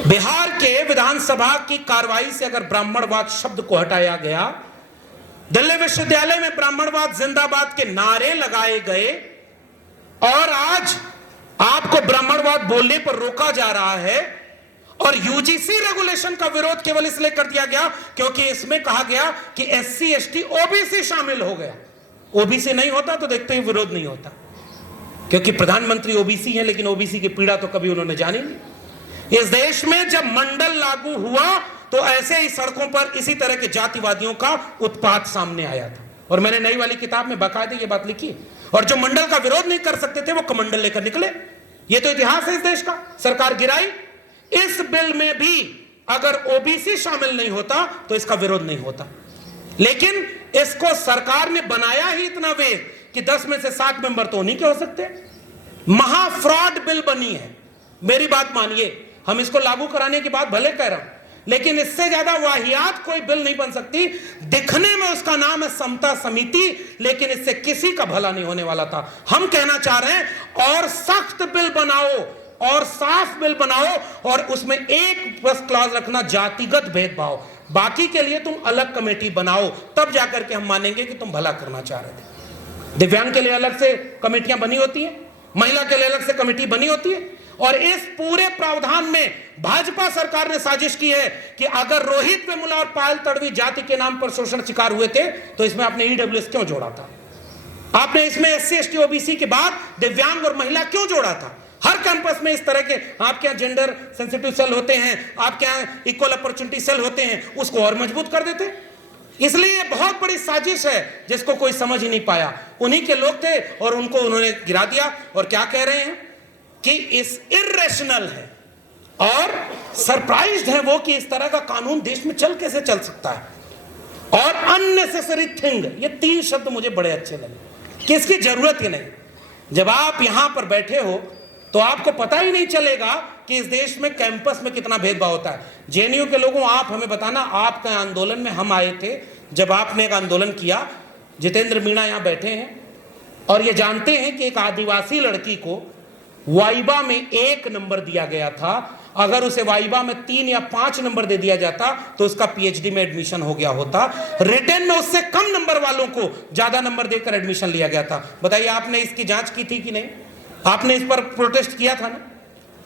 बिहार के विधानसभा की कार्रवाई से अगर ब्राह्मणवाद शब्द को हटाया गया, दिल्ली विश्वविद्यालय में ब्राह्मणवाद जिंदाबाद के नारे लगाए गए और आज आपको ब्राह्मणवाद बोलने पर रोका जा रहा है और यूजीसी रेगुलेशन का विरोध केवल इसलिए कर दिया गया क्योंकि इसमें कहा गया कि एससी एसटी ओबीसी शामिल हो गया। ओबीसी नहीं होता तो देखते ही विरोध नहीं होता, क्योंकि प्रधानमंत्री ओबीसी हैं, लेकिन ओबीसी की पीड़ा तो कभी उन्होंने जानी नहीं। इस देश में जब मंडल लागू हुआ तो ऐसे ही सड़कों पर इसी तरह के जातिवादियों का उत्पात सामने आया था, और मैंने नई वाली किताब में बाकायदे ये बात लिखी। और जो मंडल का विरोध नहीं कर सकते थे वो कमंडल लेकर निकले। ये तो इतिहास है इस देश का। सरकार गिराई। इस बिल में भी अगर ओबीसी शामिल नहीं होता तो इसका विरोध नहीं होता, लेकिन इसको सरकार ने बनाया ही इतना वेग कि 10 में से 7 मेंबर तो उन्हीं के हो सकते। महा फ्रॉड बिल बनी है। मेरी बात मानिए, हम इसको लागू कराने की बात भले कह रहा हूं, लेकिन इससे ज्यादा वाहियात कोई बिल नहीं बन सकती। दिखने में उसका नाम है समता समिति, लेकिन इससे किसी का भला नहीं होने वाला था। हम कहना चाह रहे हैं और सख्त बिल बनाओ और साफ बिल बनाओ, और उसमें एक बस क्लॉज रखना, जातिगत भेदभाव। बाकी के लिए तुम अलग कमेटी बनाओ, तब जाकर के हम मानेंगे कि तुम भला करना चाह रहे थे। दिव्यांग के लिए अलग से कमेटियां बनी होती हैं, महिला के लिए अलग से कमेटी बनी होती है। और इस पूरे प्रावधान में भाजपा सरकार ने साजिश की है कि अगर रोहित वेमुला और पायल तड़वी जाति के नाम पर शोषण शिकार हुए थे तो इसमें आपने ईडब्ल्यूएस क्यों जोड़ा था? आपने इसमें एससी एसटी ओबीसी के बाद दिव्यांग और महिला क्यों जोड़ा था? हर कैंपस में इस तरह के आपके यहाँ जेंडर सेंसिटिव सेल होते हैं, आपके यहाँ इक्वल अपॉर्चुनिटी सेल होते हैं, उसको और मजबूत कर देते। इसलिए ये बहुत बड़ी साजिश है जिसको कोई समझ ही नहीं पाया। उन्हीं के लोग थे और उनको उन्होंने गिरा दिया। और क्या कह रहे हैं कि इस इर्रेशनल है और सरप्राइज्ड है वो कि इस तरह का कानून देश में चल कैसे चल सकता है। और अननेसेसरी थिंग, ये 3 शब्द मुझे बड़े अच्छे लगे कि इसकी जरूरत ही नहीं। जब आप यहां पर बैठे हो तो आपको पता ही नहीं चलेगा कि इस देश में कैंपस में कितना भेदभाव होता है। जेएनयू के लोगों, आप हमें बताना, आपके आंदोलन में हम आए थे जब आपने एक आंदोलन किया। जितेंद्र मीणा यहां बैठे हैं और ये जानते हैं कि एक आदिवासी लड़की को वाइबा में 1 नंबर दिया गया था। अगर उसे वाइबा में 3 या 5 नंबर दे दिया जाता तो उसका पीएचडी में एडमिशन हो गया होता। रिटेन में उससे कम नंबर वालों को ज्यादा नंबर देकर एडमिशन लिया गया था। बताइए, आपने इसकी जांच की थी कि नहीं? आपने इस पर प्रोटेस्ट किया था ना?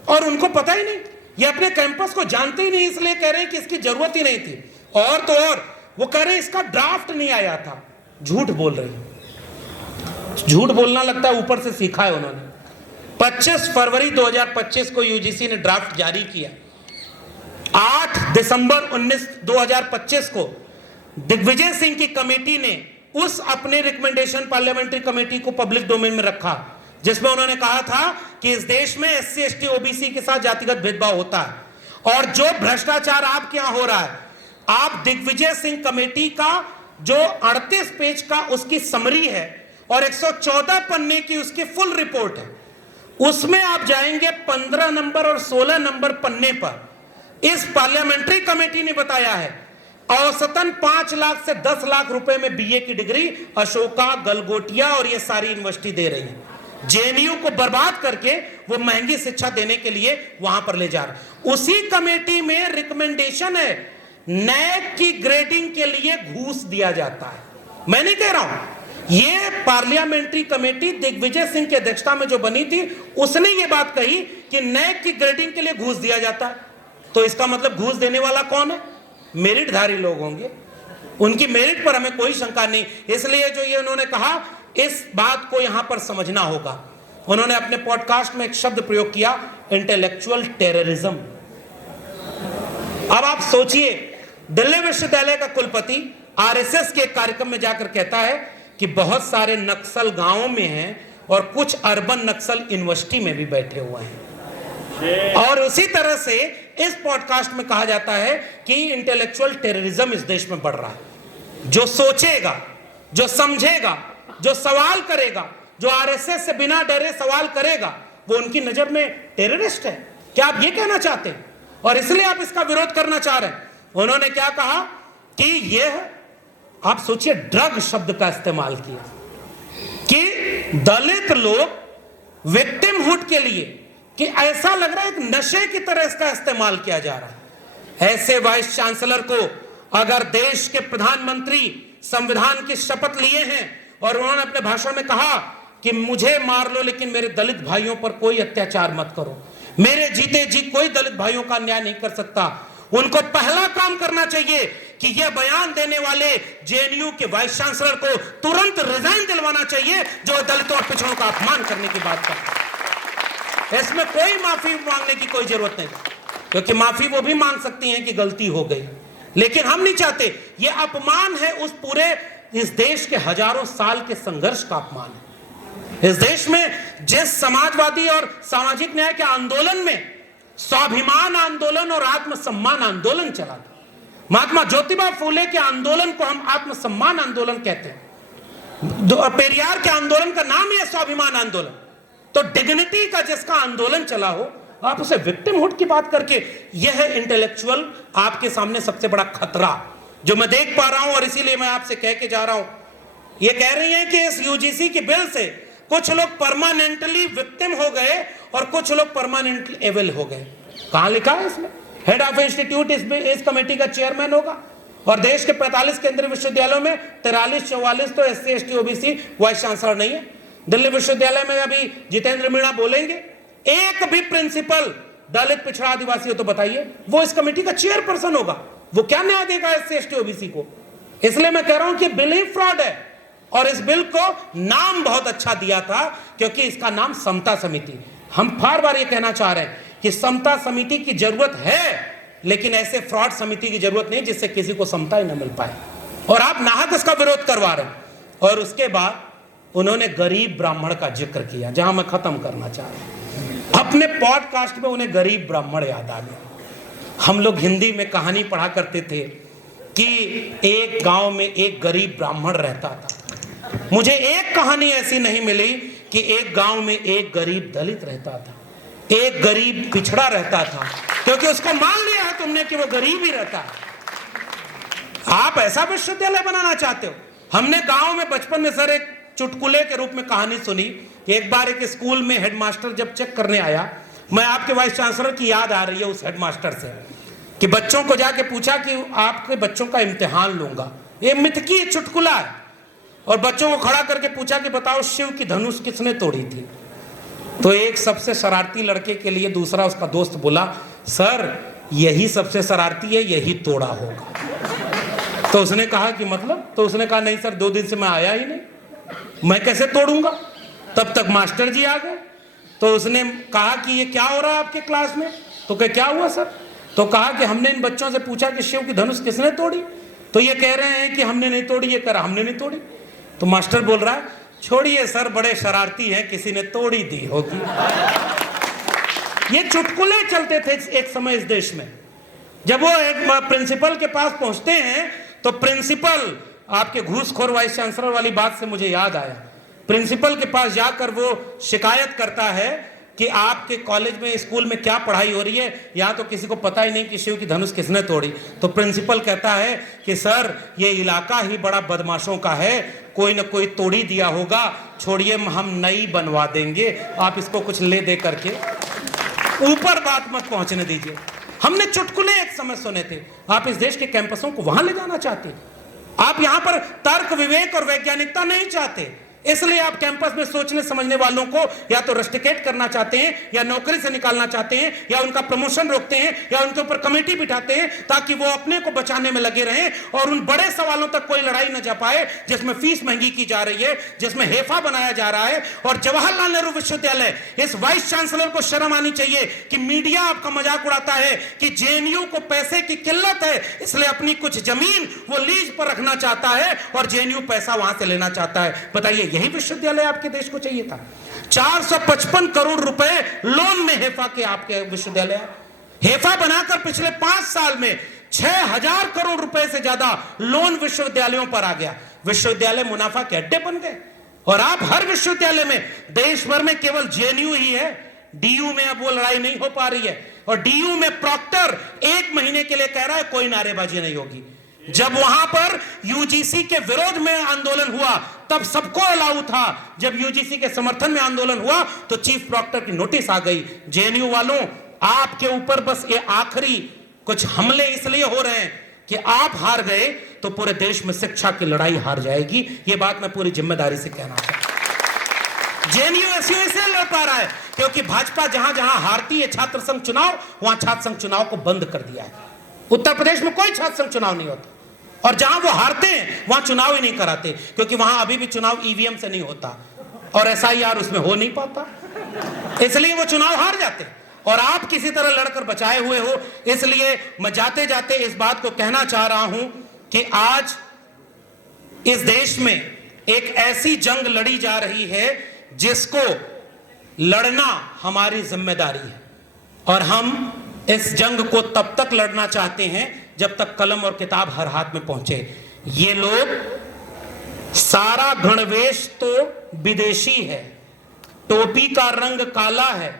और उनको पता ही नहीं, ये अपने कैंपस को जानते ही नहीं, इसलिए कह रहे हैं कि इसकी जरूरत ही नहीं थी। और तो और वो कह रहे हैं इसका ड्राफ्ट नहीं आया था। झूठ बोल रहे हैं। झूठ बोलना लगता है ऊपर से सीखा है उन्होंने। 25 फरवरी 2025 को यूजीसी ने ड्राफ्ट जारी किया। 8 दिसंबर 2025 को दिग्विजय सिंह की कमेटी ने उस अपने रिकमेंडेशन पार्लियामेंट्री कमेटी को पब्लिक डोमेन में रखा, जिसमें उन्होंने कहा था कि इस देश में एससी एसटी ओबीसी के साथ जातिगत भेदभाव होता है और जो भ्रष्टाचार आपके यहां हो रहा है, आप दिग्विजय सिंह कमेटी का जो 38 पेज का उसकी समरी है और 114 पन्ने की उसकी फुल रिपोर्ट है, उसमें आप जाएंगे 15 नंबर और 16 नंबर पन्ने पर इस पार्लियामेंट्री कमेटी ने बताया है औसतन 5 लाख से 10 लाख रुपए में बीए की डिग्री अशोका, गलगोटिया और ये सारी यूनिवर्सिटी दे रही है। जेएनयू को बर्बाद करके वो महंगी शिक्षा देने के लिए वहां पर ले जा रहा। उसी कमेटी में रिकमेंडेशन है नैक की ग्रेडिंग के लिए घूस दिया जाता है। मैं नहीं कह रहा हूं, ये पार्लियामेंट्री कमेटी दिग्विजय सिंह की अध्यक्षता में जो बनी थी उसने ये बात कही कि नैक की ग्रेडिंग के लिए घूस दिया जाता है। तो इसका मतलब घूस देने वाला कौन है? मेरिटधारी लोग होंगे। उनकी मेरिट पर हमें कोई शंका नहीं। इसलिए जो ये उन्होंने कहा, इस बात को यहां पर समझना होगा। उन्होंने अपने पॉडकास्ट में एक शब्द प्रयोग किया, इंटेलेक्चुअल टेररिज्म। अब आप सोचिए, दिल्ली विश्वविद्यालय का कुलपति आरएसएस के कार्यक्रम में जाकर कहता है कि बहुत सारे नक्सल गांवों में हैं और कुछ अर्बन नक्सल यूनिवर्सिटी में भी बैठे हुए हैं। और उसी तरह से इस पॉडकास्ट में कहा जाता है कि इंटेलेक्चुअल टेररिज्म इस देश में बढ़ रहा है। जो सोचेगा, जो समझेगा, जो सवाल करेगा, जो आरएसएस से बिना डरे सवाल करेगा, वो उनकी नजर में टेररिस्ट है। क्या आप ये कहना चाहते हैं? और इसलिए आप इसका विरोध करना चाह रहे हैं। उन्होंने क्या कहा कि यह, आप सोचिए, ड्रग शब्द का इस्तेमाल किया कि दलित लोग विक्टिमहुड के लिए, कि ऐसा लग रहा है एक नशे की तरह इसका इस्तेमाल किया जा रहा है। ऐसे वाइस चांसलर को अगर देश के प्रधानमंत्री संविधान की शपथ लिए हैं और उन्होंने अपने भाषण में कहा कि मुझे मार लो लेकिन मेरे दलित भाइयों पर कोई अत्याचार मत करो, मेरे जीते जी कोई दलित भाइयों का अन्याय नहीं कर सकता, उनको पहला काम करना चाहिए कि यह बयान देने वाले जेएनयू के वाइस चांसलर को तुरंत रिजाइन दिलवाना चाहिए जो दलितों और पिछड़ों का अपमान करने की बात करता है। इसमें कोई माफी मांगने की कोई जरूरत नहीं, क्योंकि माफी वो भी मांग सकती हैं कि गलती हो गई, लेकिन हम नहीं चाहते। यह अपमान है उस पूरे इस देश के हजारों साल के संघर्ष का अपमान है। इस देश में जिस समाजवादी और सामाजिक न्याय के आंदोलन में स्वाभिमान आंदोलन और आत्मसम्मान आंदोलन चला था, महात्मा ज्योतिबा फूले के आंदोलन को हम आत्मसम्मान आंदोलन कहते हैं, पेरियार के आंदोलन का नाम ही है स्वाभिमान आंदोलन। तो डिग्निटी का जिसका आंदोलन चला हो, आप उसे विक्टिमहुड की बात करके, यह है इंटेलेक्चुअल आपके सामने सबसे बड़ा खतरा जो मैं देख पा रहा हूं, और इसीलिए मैं आपसे कह के जा रहा हूं। यह कह रही हैं कि इस यूजीसी के बिल से कुछ लोग परमानेंटली विक्टिम हो गए और कुछ लोग परमानेंटली एविल हो गए। कहां लिखा है इसमें? हेड ऑफ इंस्टीट्यूट इस कमेटी का चेयरमैन होगा, और देश के 45 केंद्रीय विश्वविद्यालयों में 43-44 तो SC ST OBC vice chancellor नहीं है। दिल्ली विश्वविद्यालय में अभी जितेंद्र मीणा बोलेंगे, एक भी प्रिंसिपल दलित पिछड़ा आदिवासी हो तो बताइए, वो इस कमेटी का चेयरपर्सन होगा, वो क्या न्याय देगा SC ST OBC को? इसलिए मैं कह रहा हूं कि बिल ही फ्रॉड है, और इस बिल को नाम बहुत अच्छा दिया था क्योंकि इसका नाम समता समिति। हम बार बार ये कहना चाह रहे हैं कि समता समिति की जरूरत है, लेकिन ऐसे फ्रॉड समिति की जरूरत नहीं जिससे किसी को समता ही न मिल पाए, और आप नाहक इसका विरोध करवा रहे हैं। और उसके बाद उन्होंने गरीब ब्राह्मण का जिक्र किया, जहां मैं खत्म करना चाह रहा हूं। अपने पॉडकास्ट में उन्हें गरीब ब्राह्मण याद आ गया। हम लोग हिंदी में कहानी पढ़ा करते थे कि एक गांव में एक गरीब ब्राह्मण रहता था। मुझे एक कहानी ऐसी नहीं मिली कि एक गांव में एक गरीब दलित रहता था, एक गरीब पिछड़ा रहता था, क्योंकि उसको मान लिया है तुमने कि वो गरीब ही रहता है। आप ऐसा विश्वविद्यालय बनाना चाहते हो? हमने गांव में बचपन में सर एक चुटकुले के रूप में कहानी सुनी कि एक बार एक स्कूल में हेडमास्टर जब चेक करने आया, मैं आपके वाइस चांसलर की याद आ रही है उस हेडमास्टर से, कि बच्चों को जाके पूछा कि आपके बच्चों का इम्तिहान लूंगा, ये मिथकी चुटकुला है, और बच्चों को खड़ा करके पूछा कि बताओ शिव की धनुष किसने तोड़ी थी? तो एक सबसे शरारती लड़के के लिए दूसरा उसका दोस्त बोला, सर यही सबसे शरारती है, यही तोड़ा होगा। तो उसने कहा कि मतलब? तो उसने कहा नहीं सर, 2 दिन से मैं आया ही नहीं, मैं कैसे तोड़ूंगा? तब तक मास्टर जी आ गए। तो उसने कहा कि ये क्या हो रहा है आपके क्लास में? तो क्या हुआ सर? तो कहा कि हमने इन बच्चों से पूछा कि शिव की धनुष किसने तोड़ी, तो ये कह रहे हैं कि हमने नहीं तोड़ी, ये कह रहा हमने नहीं तोड़ी। तो मास्टर बोल रहा है, छोड़िए सर, बड़े शरारती हैं, किसी ने तोड़ी दी होगी। ये चुटकुले चलते थे एक समय इस देश में। जब वो एक प्रिंसिपल के पास पहुंचते हैं तो प्रिंसिपल, आपके घूसखोर वाइस चांसलर वाली बात से मुझे याद आया, प्रिंसिपल के पास जाकर वो शिकायत करता है कि आपके कॉलेज में, स्कूल में क्या पढ़ाई हो रही है, यहाँ तो किसी को पता ही नहीं कि शिव की धनुष किसने तोड़ी। तो प्रिंसिपल कहता है कि सर ये इलाका ही बड़ा बदमाशों का है, कोई ना कोई तोड़ी दिया होगा, छोड़िए हम नई बनवा देंगे, आप इसको कुछ ले दे करके ऊपर बात मत पहुंचने दीजिए। हमने चुटकुले एक समय सुने थे, आप इस देश के कैंपसों को वहां ले जाना चाहते, आप यहां पर तर्क विवेक और वैज्ञानिकता नहीं चाहते, इसलिए आप कैंपस में सोचने समझने वालों को या तो रस्टिकेट करना चाहते हैं, या नौकरी से निकालना चाहते हैं, या उनका प्रमोशन रोकते हैं, या उनके ऊपर कमेटी बिठाते हैं ताकि वो अपने को बचाने में लगे रहें और उन बड़े सवालों तक कोई लड़ाई न जा पाए, जिसमें फीस महंगी की जा रही है, जिसमें हेफा बनाया जा रहा है। और जवाहरलाल नेहरू विश्वविद्यालय, इस वाइस चांसलर को शर्म आनी चाहिए कि मीडिया आपका मजाक उड़ाता है कि जेएनयू को पैसे की किल्लत है, इसलिए अपनी कुछ जमीन वो लीज पर रखना चाहता है और जेएनयू पैसा वहां से लेना चाहता है। बताइए, यही विश्वविद्यालय आपके देश को चाहिए था? 455 करोड़ रुपए लोन में हेफा के आपके विश्वविद्यालय, हेफा बनाकर पिछले 5 साल में 6000 करोड़ रुपए से ज्यादा लोन विश्वविद्यालयों पर आ गया। विश्वविद्यालय मुनाफा के अड्डे बन गए, और आप हर विश्वविद्यालय में, देश भर में केवल जेएनयू ही है, डीयू में अब वो लड़ाई नहीं हो पा रही है, और डीयू में प्रॉक्टर 1 महीने के लिए कह रहा है कोई नारेबाजी नहीं होगी। जब वहां पर यूजीसी के विरोध में आंदोलन हुआ तब सबको अलाउ था, जब यूजीसी के समर्थन में आंदोलन हुआ तो चीफ प्रॉक्टर की नोटिस आ गई, जेएनयू वालों आपके ऊपर बस ये आखिरी कुछ हमले इसलिए हो रहे हैं कि आप हार गए तो पूरे देश में शिक्षा की लड़ाई हार जाएगी। ये बात मैं पूरी जिम्मेदारी से कहना चाहता हूं। जेएनयू एसयू इसलिए लड़ पा रहा है क्योंकि भाजपा जहां जहां हारती है छात्र संघ चुनाव, वहां छात्र संघ चुनाव को बंद कर दिया है। उत्तर प्रदेश में कोई छात्र संघ चुनाव नहीं होता, और जहां वो हारते हैं वहां चुनाव ही नहीं कराते, क्योंकि वहां अभी भी चुनाव ईवीएम से नहीं होता और एसआईआर उसमें हो नहीं पाता, इसलिए वो चुनाव हार जाते हैं। और आप किसी तरह लड़कर बचाए हुए हो। इसलिए मैं जाते जाते इस बात को कहना चाह रहा हूं कि आज इस देश में एक ऐसी जंग लड़ी जा रही है जिसको लड़ना हमारी जिम्मेदारी है, और हम इस जंग को तब तक लड़ना चाहते हैं जब तक कलम और किताब हर हाथ में पहुंचे। ये लोग, सारा गणवेश तो विदेशी है, टोपी का रंग काला है,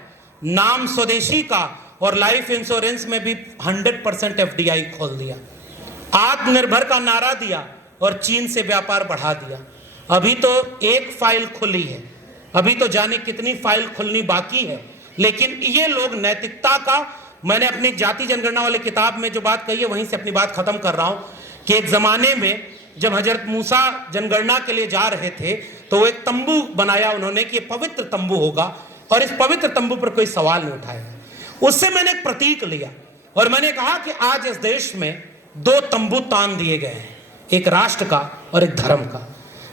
नाम स्वदेशी का, और लाइफ इंश्योरेंस में भी 100% एफडीआई खोल दिया, आत्मनिर्भर का नारा दिया और चीन से व्यापार बढ़ा दिया। अभी तो एक फाइल खुली है, अभी तो जाने कितनी फाइल खुलनी बाकी है। लेकिन ये लोग नैतिकता का, मैंने अपनी जाति जनगणना वाले किताब में जो बात कही है वहीं से अपनी बात खत्म कर रहा हूं कि एक जमाने में जब हजरत मूसा जनगणना के लिए जा रहे थे तो वो एक तंबू बनाया उन्होंने कि ये पवित्र तंबू होगा, और इस पवित्र तंबू पर कोई सवाल नहीं उठाया। उससे मैंने एक प्रतीक लिया और मैंने कहा कि आज इस देश में 2 तंबू तान दिए गए हैं, एक राष्ट्र का और एक धर्म का।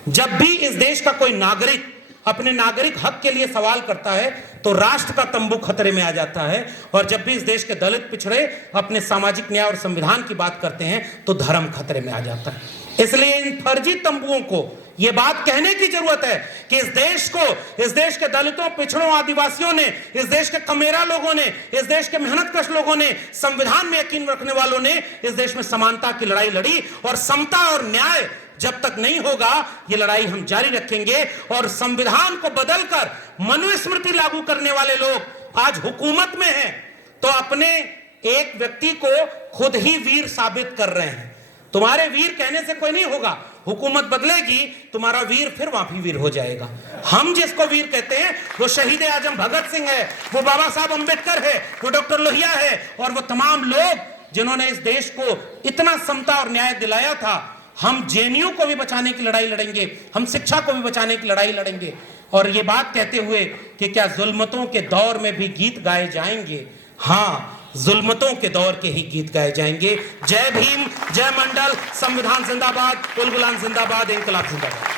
जब भी इस देश का कोई नागरिक अपने नागरिक हक के लिए सवाल करता है तो राष्ट्र का तंबू खतरे में आ जाता है, और जब भी इस देश के दलित पिछड़े अपने सामाजिक न्याय और संविधान की बात करते हैं तो धर्म खतरे में आ जाता है। इसलिए इन फर्जी तंबुओं को यह बात कहने की जरूरत है कि इस देश के दलितों, पिछड़ों, आदिवासियों ने, इस देश के कमेरा लोगों ने, इस देश के मेहनतकश लोगों ने, संविधान में यकीन रखने वालों ने इस देश में समानता की लड़ाई लड़ी, और समता और न्याय जब तक नहीं होगा ये लड़ाई हम जारी रखेंगे। और संविधान को बदलकर मनुस्मृति लागू करने वाले लोग आज हुकूमत में हैं तो अपने एक व्यक्ति को खुद ही वीर साबित कर रहे हैं। तुम्हारे वीर कहने से कोई नहीं होगा, हुकूमत बदलेगी, तुम्हारा वीर फिर वहां वीर हो जाएगा। हम जिसको वीर कहते हैं वो शहीद आजम भगत सिंह है, वो बाबा साहब अंबेडकर है, वो डॉक्टर लोहिया है, और वो तमाम लोग जिन्होंने इस देश को इतना समता और न्याय दिलाया था। हम जेएनयू को भी बचाने की लड़ाई लड़ेंगे, हम शिक्षा को भी बचाने की लड़ाई लड़ेंगे। और ये बात कहते हुए कि क्या जुल्मतों के दौर में भी गीत गाए जाएंगे? हाँ, जुल्मतों के दौर के ही गीत गाए जाएंगे। जय भीम, जय मंडल, संविधान जिंदाबाद, उल गुलाम जिंदाबाद, इंकलाब जिंदाबाद।